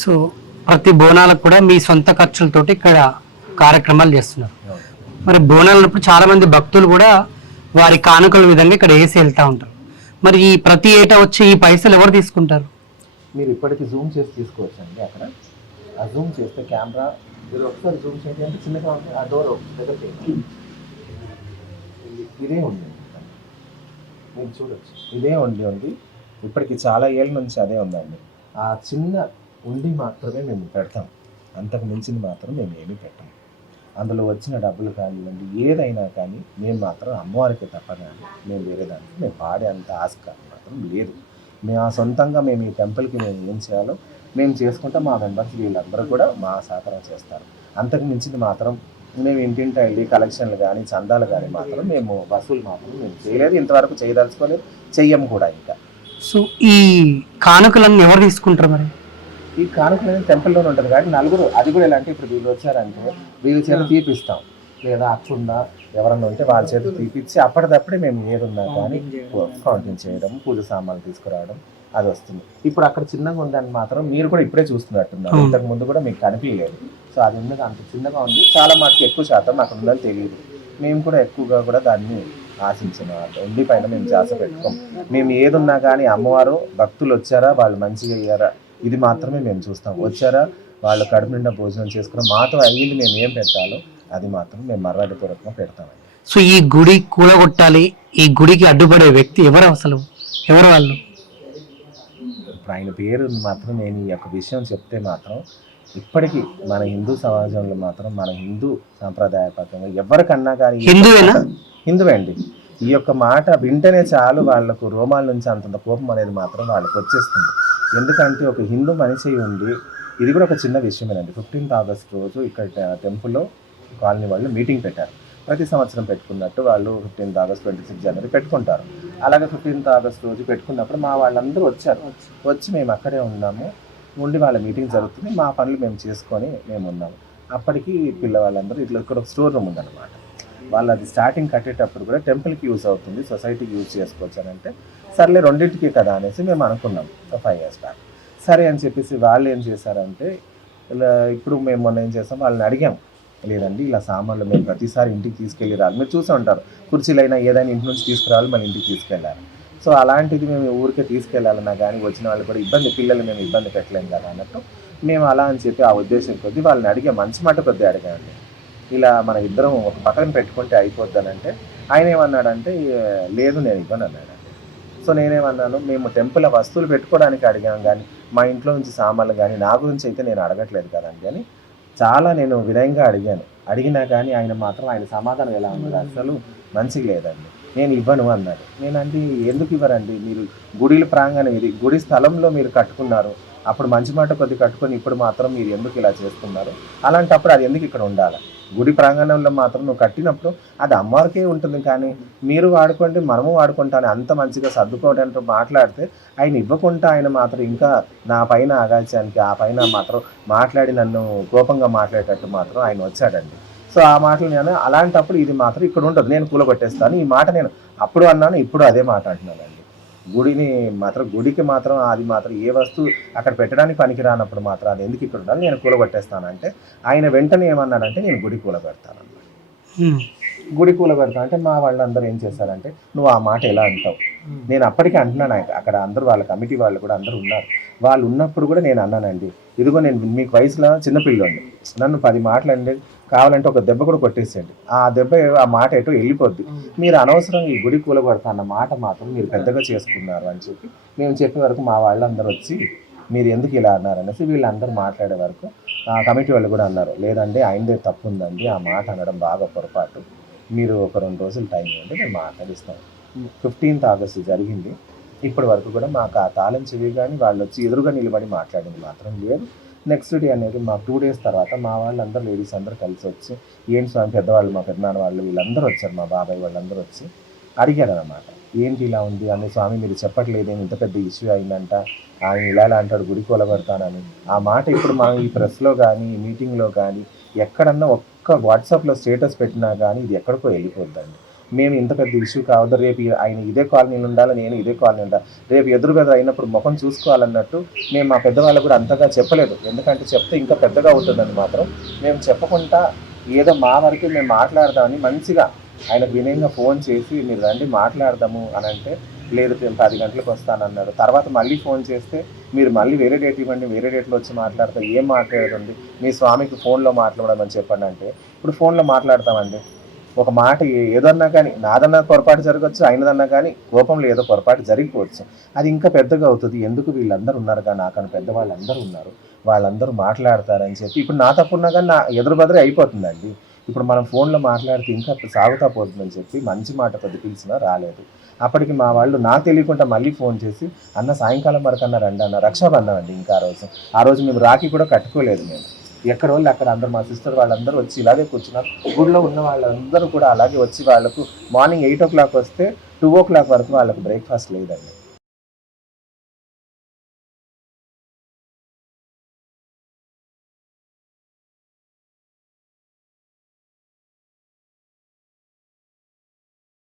So ప్రతి బోనాలకు కూడా మీ సొంత ఖర్చులతోటి ఇక్కడ కార్యక్రమాలు చేస్తున్నారు. మరి బోనాలప్పుడు చాలా మంది భక్తులు కూడా వారి కానుకల విధంగా ఇక్కడ వేసి వెళ్తూ ఉంటారు. మరి ఈ ప్రతి ఏటా వచ్చి ఈ పైసలు ఎవరు తీసుకుంటారు? మీరు ఇప్పటికి జూమ్ చేసి తీసుకోవచ్చు అండి అక్కడ. ఆ జూమ్ చేస్తే కెమెరా మీరు ఒకసారి జూమ్ చేయండి అంటే చిన్నగా ఉంది ఆ డోర్ దగ్గర ఇదే ఉంది. మీరు చూడొచ్చు. ఇదే ఉండి ఉంది. ఇప్పటికి చాలా ఏళ్ళ నుంచి అదే ఉందండి. ఆ చిన్న ఉండి మాత్రమే మేము పెడతాం. అంతకు మించింది మాత్రం మేము ఏమీ పెట్టాం. అందులో వచ్చిన డబ్బులు కానివ్వండి ఏదైనా కానీ మేము మాత్రం అమ్మవారికి తప్ప కానీ మేము వేరే దానికి మేము పాడే అంత ఆస్కారం మాత్రం లేదు. మేము ఆ సొంతంగా మేము ఈ టెంపుల్కి మేము ఏం చేయాలో మేము చేసుకుంటాం మా మెంబర్స్ వీళ్ళందరూ కూడా మా సహకారం చేస్తారు. అంతకు మించింది మాత్రం మేము ఇంటింటి వెళ్ళి కలెక్షన్లు కానీ చందాలు కానీ మాత్రం మేము వసూలు మాత్రం మేము చేయలేదు. ఇంతవరకు చేయదలుచుకోలేదు. చెయ్యము కూడా ఇంకా. సో ఈ కానుకలన్నీ ఎవరు తీసుకుంటారు మరి? ఈ కానుకలు అనేది టెంపుల్లోనే ఉంటుంది. కానీ నలుగురు అది కూడా ఎలా అంటే ఇప్పుడు వీళ్ళు వచ్చారంటే వీళ్ళ చేత తీపిస్తాం. లేదా అట్లున్నా ఎవరన్నా ఉంటే వాళ్ళ చేత తీపిచ్చి అప్పటిదప్పుడే మేము ఏదున్నా కానీ కౌంటింగ్ చేయడం పూజ సామాన్లు తీసుకురావడం అది వస్తుంది. ఇప్పుడు అక్కడ చిన్నగా ఉందని మాత్రం మీరు కూడా ఇప్పుడే చూస్తున్నట్టున్నారు. ఇంతకు ముందు కూడా మీకు కనిపించలేదు. సో అది ఉన్నది అంత చిన్నగా ఉంది? చాలా మటుకు ఎక్కువ శాతం అక్కడ ఉందని తెలియదు. మేము కూడా ఎక్కువగా కూడా దాన్ని ఆశించిన వాళ్ళు. ఉండి పైన మేము జాస పెట్టుకోం. మేము ఏదున్నా కానీ అమ్మవారు భక్తులు వచ్చారా వాళ్ళు మంచిగా అయ్యారా ఇది మాత్రమే మేము చూస్తాం. వచ్చారా? వాళ్ళు కడుపు నిండా భోజనం చేసుకుని మాతో అయ్యింది మేము ఏం పెట్టాలో అది మాత్రం మేము మర్యాదపూర్వకంగా పెడతామండి సో ఈ గుడి కూలగొట్టాలి ఈ గుడికి అడ్డుపడే వ్యక్తి ఎవరు అసలు? ఎవరు వాళ్ళు? ఇప్పుడు ఆయన పేరు మాత్రం నేను ఈ యొక్క విషయం చెప్తే మాత్రం ఇప్పటికీ మన హిందూ సమాజంలో మాత్రం మన హిందూ సాంప్రదాయపరంగా ఎవరికన్నా కానీ హిందువేనా? హిందువే అండి. ఈ యొక్క మాట వింటేనే చాలు వాళ్ళకు రోమాల నుంచి అంతంత కోపం అనేది మాత్రం వాళ్ళకి వచ్చేస్తుంది. ఎందుకంటే ఒక హిందూ మనిషి ఉండి ఇది కూడా ఒక చిన్న విషయమేనండి. ఫిఫ్టీన్త్ ఆగస్ట్ రోజు ఇక్కడ టెంపుల్లో కాలనీ వాళ్ళు మీటింగ్ పెట్టారు. ప్రతి సంవత్సరం పెట్టుకున్నట్టు వాళ్ళు ఫిఫ్టీన్త్ ఆగస్ట్ ట్వంటీ సిక్స్ జనవరి పెట్టుకుంటారు. అలాగే ఫిఫ్టీన్త్ ఆగస్ట్ రోజు పెట్టుకున్నప్పుడు మా వాళ్ళందరూ వచ్చారు. వచ్చి మేము అక్కడే ఉన్నాము. ఉండి వాళ్ళ మీటింగ్ జరుగుతుంది. మా పనులు మేము చేసుకొని మేము ఉన్నాము. అప్పటికి పిల్లవాళ్ళందరూ ఇట్లా ఇక్కడ ఒక స్టోర్ రూమ్ ఉందన్నమాట. వాళ్ళు అది స్టార్టింగ్ కట్టేటప్పుడు కూడా టెంపుల్కి యూజ్ అవుతుంది సొసైటీకి యూజ్ చేసుకోవచ్చు అని అంటే సర్లే రెండింటికి కదా అనేసి మేము అనుకున్నాం ఫైవ్ ఇయర్స్ బ్యాక్ సరే అని చెప్పేసి వాళ్ళు ఏం చేశారంటే ఇలా ఇప్పుడు మేము మొన్న ఏం చేస్తాం వాళ్ళని అడిగాం లేదండి ఇలా సామాన్లు మేము ప్రతిసారి ఇంటికి తీసుకెళ్ళి రాలి మీరు చూసి ఉంటారు కుర్చీలైనా ఏదైనా ఇంటి నుంచి తీసుకురావాలి మన ఇంటికి తీసుకెళ్ళాలి. సో అలాంటిది మేము ఊరికే తీసుకెళ్ళాలన్నా కానీ వచ్చిన వాళ్ళు కూడా ఇబ్బంది పిల్లలు మేము ఇబ్బంది పెట్టలేము కదా అన్నట్టు మేము అలా అని చెప్పి ఆ ఉద్దేశం కొద్దీ వాళ్ళని అడిగే మంచి మాట కొద్దీ అడిగామండి. ఇలా మన ఇద్దరం ఒక పక్కన పెట్టుకుంటే అయిపోద్దనంటే ఆయన ఏమన్నాడంటే లేదు నేను ఇవ్వను అన్నాడు. సో నేనేమన్నాను మేము టెంపుల్ వస్తువులు పెట్టుకోవడానికి అడిగాం కానీ మా ఇంట్లో నుంచి సామాన్లు కానీ నా గురించి అయితే నేను అడగట్లేదు కదండి అని చాలా నేను వినయంగా అడిగాను. అడిగినా కానీ ఆయన మాత్రం ఆయన సమాధానం ఎలా ఉంది? అసలు మంచిగా లేదండి. నేను ఇవ్వను అన్నాడు. నేనండి ఎందుకు ఇవ్వరండి? మీరు గుడిల ప్రాంగణం ఇది గుడి స్థలంలో మీరు కట్టుకున్నారు. అప్పుడు మంచి మాట కొద్ది కట్టుకొని ఇప్పుడు మాత్రం మీరు ఎందుకు ఇలా చేస్తున్నారు? అలాంటప్పుడు అది ఎందుకు ఇక్కడ ఉండాలి? గుడి ప్రాంగణంలో మాత్రం నువ్వు కట్టినప్పుడు అది అమ్మవారికే ఉంటుంది కానీ మీరు వాడుకోండి మనము వాడుకుంటాను అంత మంచిగా సర్దుకోవడానికి మాట్లాడితే ఆయన ఇవ్వకుండా ఆయన మాత్రం ఇంకా నా పైన అగాల్చానికి ఆ పైన మాత్రం మాట్లాడి నన్ను కోపంగా మాట్లాడేటట్టు మాత్రం ఆయన వచ్చాడండి. సో ఆ మాటలు నేను అలాంటప్పుడు ఇది మాత్రం ఇక్కడ ఉండదు. నేను కూలగొట్టేస్తాను. ఈ మాట నేను అప్పుడు అన్నాను ఇప్పుడు అదే మాట అంటున్నానండి. గుడిని మాత్రం గుడికి మాత్రం అది మాత్రం ఏ వస్తువు అక్కడ పెట్టడానికి పనికి రానప్పుడు మాత్రం అది ఎందుకు ఇక్కడ ఉండాలి? నేను కూలగొట్టేస్తానంటే ఆయన వెంటనే ఏమన్నాడంటే నేను గుడి కూలగొడతాను గుడి కూలగొడతా అంటే మా వాళ్ళందరూ ఏం చేశారంటే నువ్వు ఆ మాట ఎలా అంటావు? నేను అప్పటికే అంటున్నాను అక్కడ అందరూ వాళ్ళ కమిటీ వాళ్ళు కూడా అందరూ ఉన్నారు. వాళ్ళు ఉన్నప్పుడు కూడా నేను అన్నానండి ఇదిగో నేను మీకు వయసులో చిన్నపిల్లండి నన్ను పది మాటలు అండి కావాలంటే ఒక దెబ్బ కూడా కొట్టేసేయండి. ఆ దెబ్బ ఆ మాట ఎటో వెళ్ళిపోద్ది. మీరు అనవసరంగా ఈ గుడి కూలగొడతా అన్న మాట మాత్రం మీరు పెద్దగా చేసుకున్నారు అని చెప్పి మేము చెప్పే వరకు మా వాళ్ళందరూ వచ్చి మీరు ఎందుకు ఇలా అన్నారు? అనేసి వీళ్ళందరూ మాట్లాడే వరకు ఆ కమిటీ వాళ్ళు కూడా అన్నారు లేదండి ఆయనదే తప్పు ఉందండి ఆ మాట అనడం బాగా పొరపాటు. మీరు ఒక రెండు రోజులు టైం ఇవ్వండి మేము మాట్లాడిస్తాం ఫిఫ్టీన్త్ ఆగస్ట్ జరిగింది. ఇప్పటి వరకు కూడా మాకు ఆ తాళం చెవి కానీ వాళ్ళు వచ్చి ఎదురుగా నిలబడి మాట్లాడింది మాత్రం లేదు. నెక్స్ట్ డే అనేది మాకు టూ డేస్ తర్వాత మా వాళ్ళందరూ లేడీస్ అందరూ కలిసి వచ్చి ఏంటి స్వామి పెద్దవాళ్ళు మా పెద్దనాన్న వాళ్ళు వీళ్ళందరూ వచ్చారు మా బాబాయ్ వాళ్ళందరూ వచ్చి అడిగారు అనమాట ఏంటి ఇలా ఉంది? అని స్వామి మీరు చెప్పట్లేదు ఇంత పెద్ద ఇష్యూ అయిందంట. ఆయన ఇలా ఇలా అంటాడు గుడి కొలగొడతానని. ఆ మాట ఇప్పుడు మా ఈ ప్రెస్లో కానీ మీటింగ్లో కానీ ఎక్కడన్నా ఒక్క వాట్సాప్లో స్టేటస్ పెట్టినా కానీ ఇది ఎక్కడికో వెళ్ళిపోద్దండి. మేము ఇంత పెద్ద ఇష్యూ కావద్దు రేపు ఆయన ఇదే కాలనీలో ఉండాలి నేను ఇదే కాలనీ ఉండాలి. రేపు ఎదురు బెదురు అయినప్పుడు ముఖం చూసుకోవాలన్నట్టు మేము మా పెద్దవాళ్ళు కూడా అంతగా చెప్పలేదు. ఎందుకంటే చెప్తే ఇంకా పెద్దగా ఉంటుందని మాత్రం మేము చెప్పకుండా ఏదో మా వరకు మేము మాట్లాడదామని మంచిగా ఆయన వినయంగా ఫోన్ చేసి మీరు రండి మాట్లాడదాము అని అంటే లేదు నేను పది గంటలకు వస్తానన్నాడు తర్వాత మళ్ళీ ఫోన్ చేస్తే మీరు మళ్ళీ వేరే డేట్ ఇవ్వండి వేరే డేట్లో వచ్చి మాట్లాడతా ఏం మాట్లాడుతుంది మీ స్వామికి ఫోన్లో మాట్లాడమని చెప్పండి అంటే ఇప్పుడు ఫోన్లో మాట్లాడతామండి. ఒక మాట ఏదన్నా కానీ నాదన్నా పొరపాటు జరగచ్చు అయినదన్నా కానీ కోపంలో ఏదో పొరపాటు జరిగిపోవచ్చు. అది ఇంకా పెద్దగా అవుతుంది. ఎందుకు వీళ్ళందరూ ఉన్నారు కానీ నాకన్నా పెద్ద వాళ్ళందరూ ఉన్నారు. వాళ్ళందరూ మాట్లాడతారని చెప్పి ఇప్పుడు నా తప్పున్నా కానీ నా ఎదురు బదురు అయిపోతుందండి. ఇప్పుడు మనం ఫోన్లో మాట్లాడితే ఇంకా సాగుతా పోతుందని చెప్పి మంచి మాట కొద్ది పిలిచినా రాలేదు. అప్పటికి మా వాళ్ళు నాకు తెలియకుండా మళ్ళీ ఫోన్ చేసి అన్న సాయంకాలం వరకు అన్న రండి అన్న రక్షాబంధం అండి ఇంకా ఆ రోజు. ఆ రోజు మేము రాఖీ కూడా కట్టుకోలేదు మేము. ఎక్కడ వాళ్ళు అక్కడ అందరు మా సిస్టర్ వాళ్ళందరూ వచ్చి ఇలాగే కూర్చున్నారు. గుడిలో ఉన్న వాళ్ళందరూ కూడా అలాగే వచ్చి వాళ్ళకు మార్నింగ్ ఎయిట్ ఓ క్లాక్ వస్తే టూ ఓ క్లాక్ వరకు వాళ్ళకు బ్రేక్ఫాస్ట్ లేదండి.